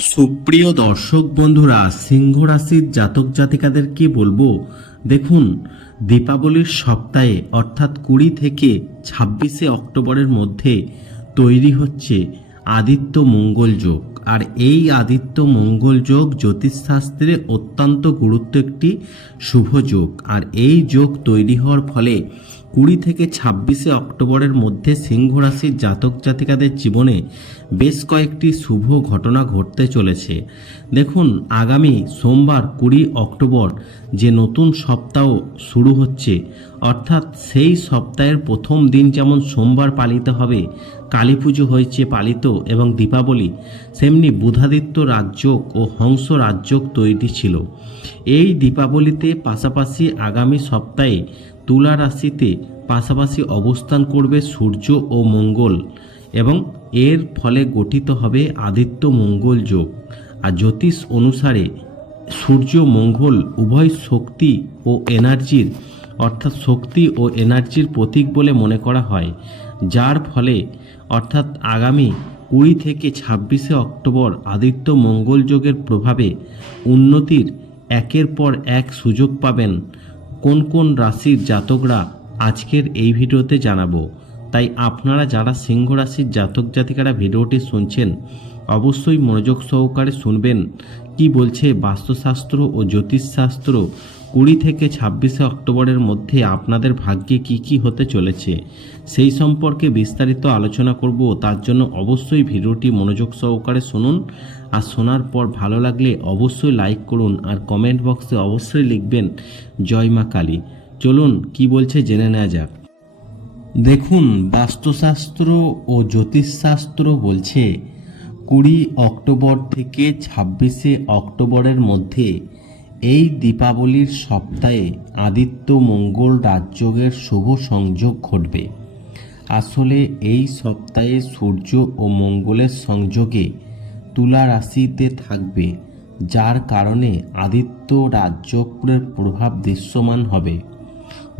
সুপ্রিয় দর্শক বন্ধুরা সিংহ রাশির জাতক জাতিকাদের কি বলব? দেখুন, দীপাবলির সপ্তাহে, অর্থাৎ কুড়ি থেকে ছাব্বিশে অক্টোবরের মধ্যে তৈরি হচ্ছে আদিত্য মঙ্গল যোগ। আর এই আদিত্য মঙ্গল যোগ জ্যোতিষশাস্ত্রে অত্যন্ত গুরুত্ব একটি শুভ যোগ। আর এই যোগ তৈরি হওয়ার ফলে কুড়ি থেকে ছাব্বিশে অক্টোবরের মধ্যে সিংহ রাশির জাতক জাতিকাদের জীবনে বেশ কয়েকটি শুভ ঘটনা ঘটতে চলেছে। দেখুন, আগামী সোমবার কুড়ি অক্টোবর যে নতুন সপ্তাহ শুরু হচ্ছে, অর্থাৎ সেই সপ্তাহের প্রথম দিন যেমন সোমবার পালিত হবে, কালী পুজো হয়েছে পালিত এবং দীপাবলি সেমনি বুধাদিত্য রাজযোগ ও হংস রাজযোগ তৈরি ছিল। এই দীপাবলিতে পাশাপাশি আগামী সপ্তাহে তুলা রাশিতে পাশাপাশি অবস্থান করবে সূর্য ও মঙ্গল এবং এর ফলে গঠিত হবে আদিত্য মঙ্গল যোগ। আর জ্যোতিষ অনুসারে সূর্য, মঙ্গল উভয় শক্তি ও এনার্জির, অর্থাৎ শক্তি ও এনার্জির প্রতীক বলে মনে করা হয়, যার ফলে, অর্থাৎ আগামী কুড়ি থেকে ছাব্বিশে অক্টোবর আদিত্য মঙ্গল যোগের প্রভাবে উন্নতির একের পর এক সুযোগ পাবেন। কোন কোন রাশির জাতকরা আজকের এই ভিডিওতে জানাব। তাই আপনারা যারা সিংহ রাশির জাতক জাতিকারা ভিডিওটি শুনছেন, অবশ্যই মনোযোগ সহকারে শুনবেন। কি বলছে বাস্তুশাস্ত্র ও জ্যোতিষশাস্ত্র? কুড়ি থেকে ছাব্বিশে অক্টোবরের মধ্যে আপনাদের ভাগ্যে কি কি হতে চলেছে, সেই সম্পর্কে বিস্তারিত আলোচনা করব তার জন্য অবশ্যই ভিডিওটি মনোযোগ সহকারে শুনুন। আর শোনার পর ভালো লাগলে অবশ্যই লাইক করুন আর কমেন্ট বক্সে অবশ্যই লিখবেন, জয় মা কালী। চলুন, কি বলছে জেনে নেওয়া যাক। দেখুন, বাস্তুশাস্ত্র ও জ্যোতিষশাস্ত্র বলছে, কুড়ি অক্টোবর থেকে ছাব্বিশে অক্টোবরের মধ্যে এই দীপাবলির সপ্তাহে আদিত্য মঙ্গল রাজযোগের শুভ সংযোগ ঘটবে। আসলে এই সপ্তাহে সূর্য ও মঙ্গলের সংযোগে তুলা রাশিতে থাকবে, যার কারণে আদিত্য রাজযোগের প্রভাব দৃশ্যমান হবে।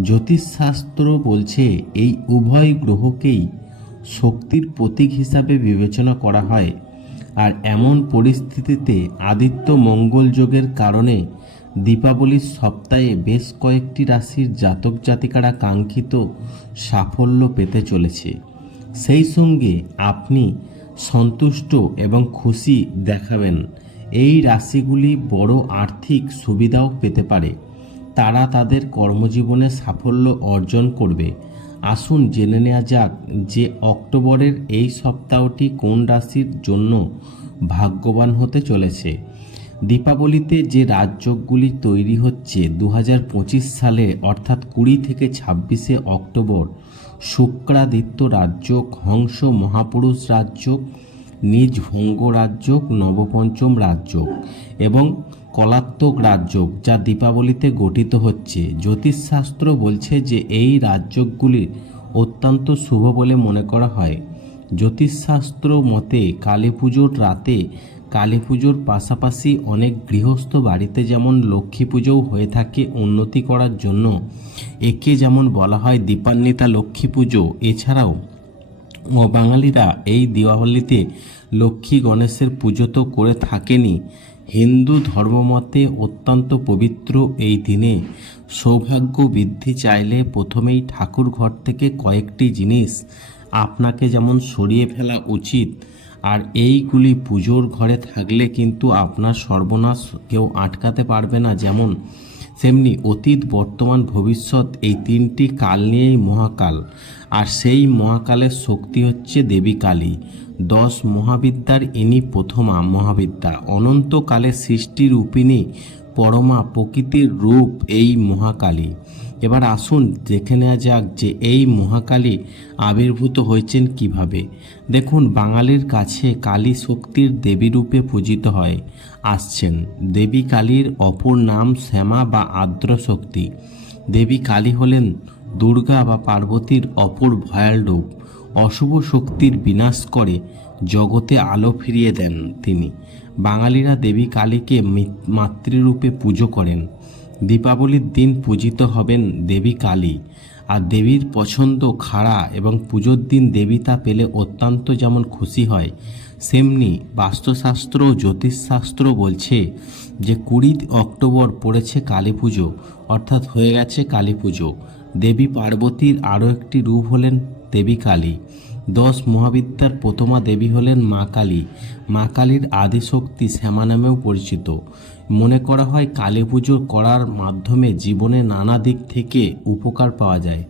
জ্যোতিষশাস্ত্র বলছে, এই উভয় গ্রহকেই শক্তির প্রতীক হিসাবে বিবেচনা করা হয়। আর এমন পরিস্থিতিতে আদিত্য মঙ্গল যোগের কারণে দীপাবলির সপ্তাহে বেশ কয়েকটি রাশির জাতক জাতিকারা কাঙ্ক্ষিত সাফল্য পেতে চলেছে। সেই সঙ্গে আপনি সন্তুষ্ট এবং খুশি দেখাবেন। এই রাশিগুলি বড় আর্থিক সুবিধাও পেতে পারে। তারা তাদের কর্মজীবনে সাফল্য অর্জন করবে। আসুন জেনে নেওয়া যাক যে অক্টোবরের এই সপ্তাহটি কোন রাশির জন্য ভাগ্যবান হতে চলেছে। দীপাবলিতে যে রাজযোগগুলি তৈরি হচ্ছে দু হাজার পঁচিশ সালে, অর্থাৎ কুড়ি থেকে ছাব্বিশে অক্টোবর, শুক্রাদিত্য রাজযোগ, হংস মহাপুরুষ রাজযোগ, নিজ ভঙ্গ রাজযোগ, নবপঞ্চম রাজযোগ এবং কলাত্মক রাজযোগ যা দীপাবলিতে গঠিত হচ্ছে। জ্যোতিষশাস্ত্র বলছে যে এই রাজযোগগুলি অত্যন্ত শুভ বলে মনে করা হয়। জ্যোতিষশাস্ত্র মতে কালী পুজোর রাতে কালী পুজোর পাশাপাশি অনেক গৃহস্থ বাড়িতে যেমন লক্ষ্মী পুজোও হয়ে থাকে উন্নতি করার জন্য। একে যেমন বলা হয় দীপান্বিতা লক্ষ্মী পুজো, এছাড়াও ও বাঙালিরা এই দীপাবলিতে লক্ষ্মী গণেশের পুজো তো করে থাকেনি। হিন্দু ধর্মমতে অত্যন্ত পবিত্র এই দিনে। সৌভাগ্য বৃদ্ধি চাইলে প্রথমেই ঠাকুর ঘর থেকে কয়েকটি জিনিস আপনাকে যেমন সরিয়ে ফেলা উচিত আর এইগুলি পুজোর ঘরে থাকলে কিন্তু আপনার সর্বনাশ কেউ আটকাতে পারবে না। যেমন তেমনি অতীত, বর্তমান, ভবিষ্যৎ এই তিনটি কাল নিয়েই মহাকাল। আর সেই মহাকালের শক্তি হচ্ছে দেবী কালী। দশ মহাবিদ্যার ইনি প্রথমা মহাবিদ্যা। অনন্তকালে সৃষ্টি রূপিণী পরমা প্রকৃতির রূপ এই মহাকালী। এবার আসুন দেখে নেওয়া যাক যে এই মহাকালী আবির্ভূত হয়েছেন কীভাবে। দেখুন, বাঙালির কাছে কালী শক্তির দেবী রূপে পূজিত হয়। আসছেন, দেবী কালীর অপর নাম শ্যামা বা আর্দ্র শক্তি। দেবী কালী হলেন দুর্গা বা পার্বতীর অপর ভয়াল রূপ। অশুভ শক্তির বিনাশ করে জগতে আলো ফিরিয়ে দেন তিনি। বাঙালিরা দেবী কালীকে মাতৃরূপে পুজো করেন। দীপাবলির দিন পূজিত হবেন দেবী কালী। আর দেবীর পছন্দ খাড়া এবং পুজোর দিন দেবী তা পেলে অত্যন্ত যেমন খুশি হয়, সেমনি বাস্তুশাস্ত্র জ্যোতিষশাস্ত্র বলছে যে কুড়ি অক্টোবর পড়েছে কালী পুজো, অর্থাৎ হয়ে গেছে কালী পুজো। দেবী পার্বতীর আরও একটি রূপ হলেন দেবী কালী। দশ মহাবিদ্যার প্রথমা দেবী হলেন মা কালী। মা কালীর আদিশক্তি শ্যামা নামেও পরিচিত। মনে করা হয় কালী পুজো করার মাধ্যমে জীবনে নানা দিক থেকে উপকার পাওয়া যায়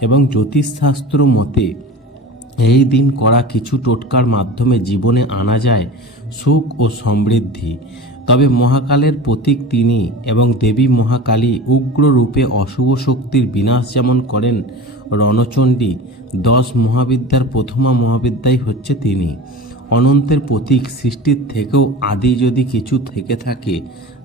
এবং জ্যোতিষশাস্ত্র মতে এই দিন করা কিছু টোটকার মাধ্যমে জীবনে আনা যায় সুখ ও সমৃদ্ধি। তবে মহাকালের প্রতীক তিনি এবং দেবী মহাকালী উগ্র রূপে অশুভ শক্তির বিনাশ যেমন করেন রণচণ্ডী দশ মহাবিদ্যার প্রথমা মহাবিদ্যাই হচ্ছে তিনি। অনন্তের প্রতীক সৃষ্টির থেকেও আদি যদি কিছু থেকে থাকে,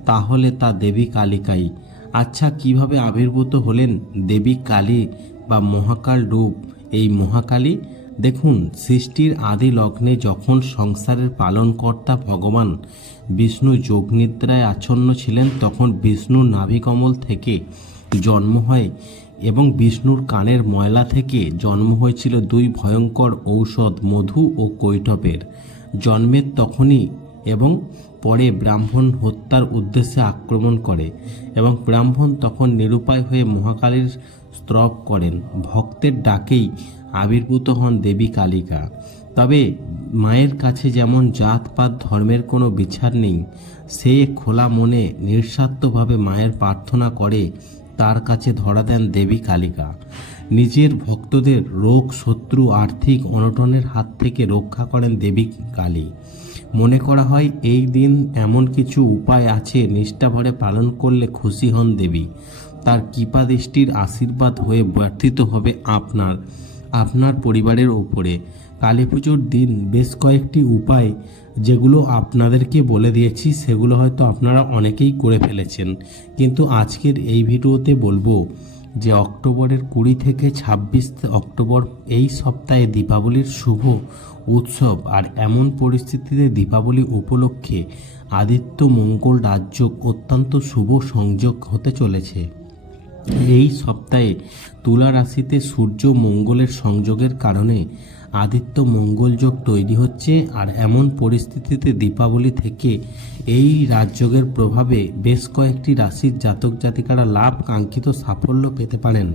তাহলে তা দেবী কালিকাই। আচ্ছা কীভাবে আবির্ভূত হলেন দেবী কালী বা মহাকাল রূপ এই মহাকালী? দেখুন, সৃষ্টির আদি লগ্নে যখন সংসারের পালনকর্তা ভগবান বিষ্ণু যোগনিদ্রায় আচ্ছন্ন ছিলেন, তখন বিষ্ণুর নাভিকমল থেকে জন্ম হয় এবং বিষ্ণুর কানের ময়লা থেকে জন্ম হয়েছিল দুই ভয়ঙ্কর ঔষধ, মধু ও কৈঠবের। জন্মের তখনই এবং পরে ব্রাহ্মণ হত্যার উদ্দেশ্যে আক্রমণ করে এবং ব্রাহ্মণ তখন নিরুপায় হয়ে মহাকালীর স্তব করেন। ভক্তের ডাকেই আবির্ভূত হন দেবী কালিকা। তবে মায়ের কাছে যেমন জাতপাত ধর্মের কোনো বিচার নেই, সে খোলা মনে নিঃস্বার্থভাবে মায়ের প্রার্থনা করে তার কাছে ধরা দেন দেবী কালিকা। নিজের ভক্তদের রোগ, শত্রু, আর্থিক অনটনের হাত থেকে রক্ষা করেন দেবী কালী। মনে করা হয়, এই দিন এমন কিছু উপায় আছে নিষ্ঠাভরে পালন করলে খুশি হন দেবী। তার কৃপা দৃষ্টির আশীর্বাদ হয়ে বর্ধিত হবে আপনার আপনার পরিবারের ওপরে কালী পুজোর দিন বেশ কয়েকটি উপায় যেগুলো আপনাদেরকে বলে দিয়েছি, সেগুলো হয়তো আপনারা অনেকেই করে ফেলেছেন। কিন্তু আজকের এই ভিডিওতে বলব যে অক্টোবরের কুড়ি থেকে ছাব্বিশ অক্টোবর এই সপ্তাহে দীপাবলির শুভ উৎসব আর এমন পরিস্থিতিতে দীপাবলি উপলক্ষে আদিত্য মঙ্গল রাজ্য অত্যন্ত শুভ সংযোগ হতে চলেছে। এই সপ্তাহে তুলা রাশিতে সূর্য মঙ্গলের সংযোগের কারণে আদিত্য মঙ্গল যোগ তৈরি হচ্ছে আর এমন পরিস্থিতিতে দীপাবলি থেকে এই রাজযোগের প্রভাবে বেশ কয়েকটি রাশির জাতক জাতিকারা লাভ কাঙ্ক্ষিত সাফল্য পেতে পারেন।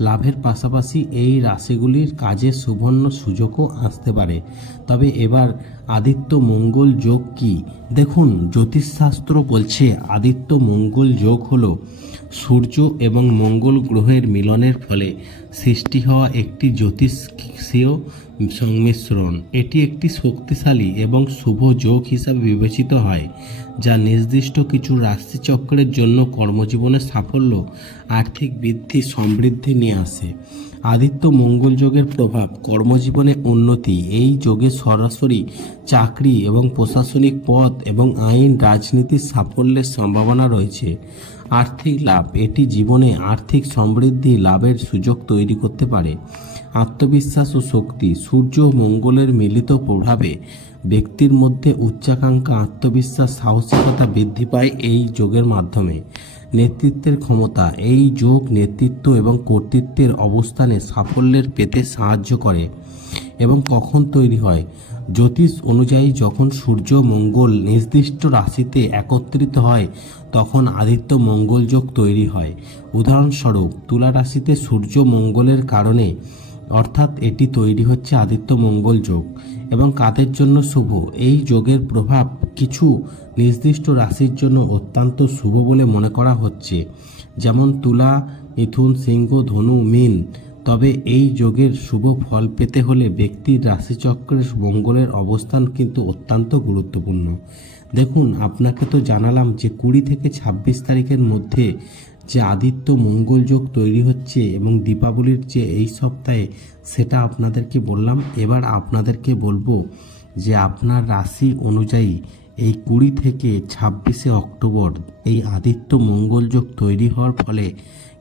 লাভের পাশাপাশি এই রাশিগুলির কাজে সুবর্ণ সুযোগও আসতে পারে। তবে এবার আদিত্য মঙ্গল যোগ কি? দেখুন, জ্যোতিষশাস্ত্র বলছে আদিত্য মঙ্গল যোগ হলো সূর্য এবং মঙ্গল গ্রহের মিলনের ফলে সৃষ্টি হওয়া একটি জ্যোতিষীয় সংমিশ্রণ। এটি একটি শক্তিশালী এবং শুভ যোগ হিসাবে বিবেচিত হয়, যা নির্দিষ্ট কিছু রাশিচক্রের জন্য কর্মজীবনের সাফল্য, আর্থিক বৃদ্ধি, সমৃদ্ধি নিয়ে আসে। আদিত্য মঙ্গল যোগের প্রভাব, কর্মজীবনে উন্নতি, এই যোগে সরাসরি চাকরি এবং প্রশাসনিক পদ এবং আইন, রাজনীতির সাফল্যের সম্ভাবনা রয়েছে। আর্থিক লাভ, এটি জীবনে আর্থিক সমৃদ্ধি লাভের সুযোগ তৈরি করতে পারে। আত্মবিশ্বাস ও শক্তি সূর্য ও মঙ্গলের মিলিত প্রভাবে ব্যক্তির মধ্যে উচ্চাকাঙ্ক্ষা, আত্মবিশ্বাস, সাহসিকতা বৃদ্ধি পায় এই যোগের মাধ্যমে। নেতৃত্বের ক্ষমতা এই যোগ নেতৃত্ব এবং কর্তৃত্বের অবস্থানে সাফল্যের পেতে সাহায্য করে এবং কখন তৈরি হয়? জ্যোতিষ অনুযায়ী যখন সূর্য মঙ্গল নির্দিষ্ট রাশিতে একত্রিত হয়, তখন আদিত্য মঙ্গল যোগ তৈরি হয়। উদাহরণস্বরূপ, তুলা রাশিতে সূর্য মঙ্গলের কারণে অর্থাৎ এটি তৈরি হচ্ছে আদিত্য মঙ্গল যোগ এবং কাদের জন্য শুভ? এই যোগের প্রভাব কিছু নির্দিষ্ট রাশির জন্য অত্যন্ত শুভ বলে মনে করা হচ্ছে, যেমন তুলা, মিথুন, সিংহ, ধনু, মিন। তবে এই যোগের শুভ ফল পেতে হলে ব্যক্তির রাশিচক্রের মঙ্গলের অবস্থান কিন্তু অত্যন্ত গুরুত্বপূর্ণ। দেখুন, আপনাকে তো জানালাম যে কুড়ি থেকে ছাব্বিশ তারিখের মধ্যে যে আদিত্য মঙ্গল যোগ তৈরি হচ্ছে এবং দীপাবলির যে এই সপ্তাহে, সেটা আপনাদেরকে বললাম। এবার আপনাদেরকে বলব যে আপনার রাশি অনুযায়ী এই কুড়ি থেকে ছাব্বিশে অক্টোবর এই আদিত্য মঙ্গল যোগ তৈরি হওয়ার ফলে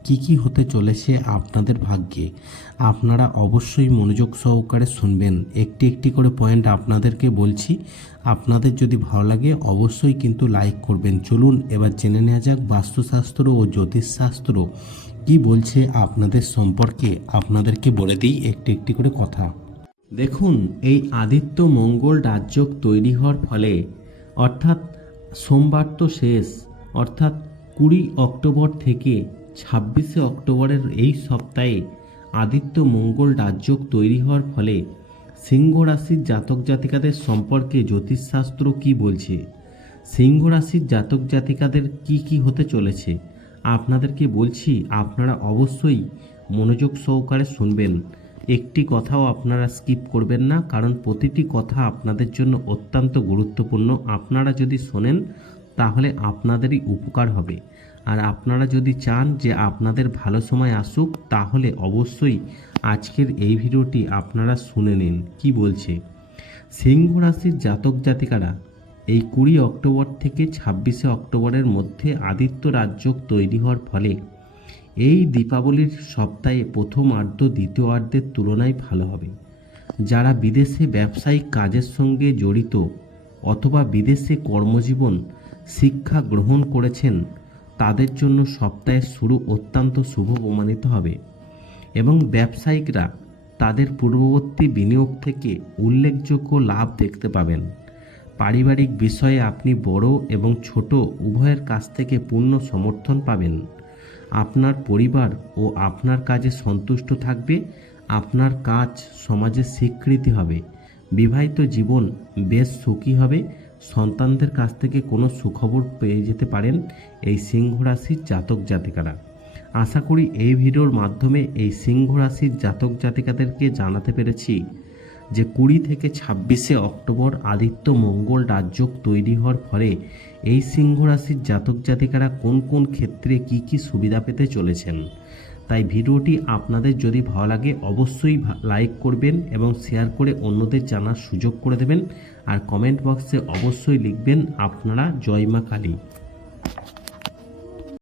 কি কি হতে চলেছে আপনাদের ভাগ্যে? আপনারা অবশ্যই মনোযোগ সহকারে শুনবেন। একটি একটি করে পয়েন্ট আপনাদেরকে বলছি। আপনাদের যদি ভালো লাগে অবশ্যই কিন্তু লাইক করবেন। চলুন এবার জেনে নেওয়া যাক বাস্তুশাস্ত্র ও জ্যোতিষশাস্ত্র কি বলছে আপনাদের সম্পর্কে। আপনাদেরকে বলে দিই একটি একটি করে কথা। দেখুন, এই আদিত্য মঙ্গল রাজযোগ তৈরি হওয়ার ফলে, অর্থাৎ সোমবার তো শেষ, অর্থাৎ কুড়ি অক্টোবর থেকে ছাব্বিশে অক্টোবরের এই সপ্তাহে আদিত্য মঙ্গল রাজযোগ তৈরি হওয়ার ফলে সিংহ রাশির জাতক জাতিকাদের সম্পর্কে জ্যোতিষশাস্ত্র কি বলছে? সিংহ রাশির জাতক জাতিকাদের কি কি হতে চলেছে? আপনাদেরকে বলছি, আপনারা অবশ্যই মনোযোগ সহকারে শুনবেন। একটি কথাও আপনারা স্কিপ করবেন না, কারণ প্রতিটি কথা আপনাদের জন্য অত্যন্ত গুরুত্বপূর্ণ। আপনারা যদি শোনেন, তাহলে আপনাদেরই উপকার হবে। আর আপনারা যদি চান যে আপনাদের ভালো সময় আসুক, তাহলে অবশ্যই আজকের এই ভিডিওটি আপনারা শুনে নিন। কি বলছে? সিংহ রাশির জাতক জাতিকারা, এই কুড়ি অক্টোবর থেকে ছাব্বিশে অক্টোবরের মধ্যে আদিত্য রাজযোগ তৈরি হওয়ার ফলে এই দীপাবলির সপ্তাহে প্রথম আর্ধ দ্বিতীয় আর্ধের তুলনায় ভালো হবে। যারা বিদেশে ব্যবসায়িক কাজের সঙ্গে জড়িত অথবা বিদেশে কর্মজীবন, শিক্ষা গ্রহণ করেছেন তাদের জন্য সপ্তাহের শুরু অত্যন্ত শুভ প্রমাণিত হবে। এবং ব্যবসায়িকরা তাদের পূর্ববর্তী বিনিয়োগ থেকে উল্লেখযোগ্য লাভ দেখতে পাবেন। পারিবারিক বিষয়ে আপনি বড় এবং ছোট উভয়ের কাছ থেকে পূর্ণ সমর্থন পাবেন। আপনার পরিবার ও আপনার কাজে সন্তুষ্ট থাকবে, আপনার কাজ সমাজে স্বীকৃতি হবে, বিবাহিত জীবন বেশ সুখী হবে সন্তানদের কাছ থেকে কোনো সুখবর পেয়ে যেতে পারেন এই সিংহ রাশির জাতক জাতিকারা। আশা করি এই ভিডিওর মাধ্যমে এই সিংহ রাশির জাতক জাতিকাদেরকে জানাতে পেরেছি যে কুড়ি থেকে ছাব্বিশে অক্টোবর আদিত্য মঙ্গল রাজযোগ তৈরি হওয়ার ফলে এই সিংহ রাশির জাতক জাতিকারা কোন কোন ক্ষেত্রে কি কি সুবিধা পেতে চলেছেন। তাই ভিডিওটি আপনাদের যদি ভালো লাগে অবশ্যই লাইক করবেন এবং শেয়ার করে অন্যদের জানার সুযোগ করে দেবেন। আর কমেন্ট বক্সে অবশ্যই লিখবেন আপনারা জয় মা কালী।